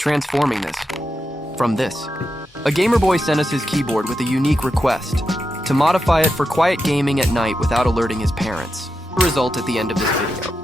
transforming this from this. A gamer boy sent us his keyboard with a unique request to modify it for quiet gaming at night without alerting his parents. The result at the end of this video.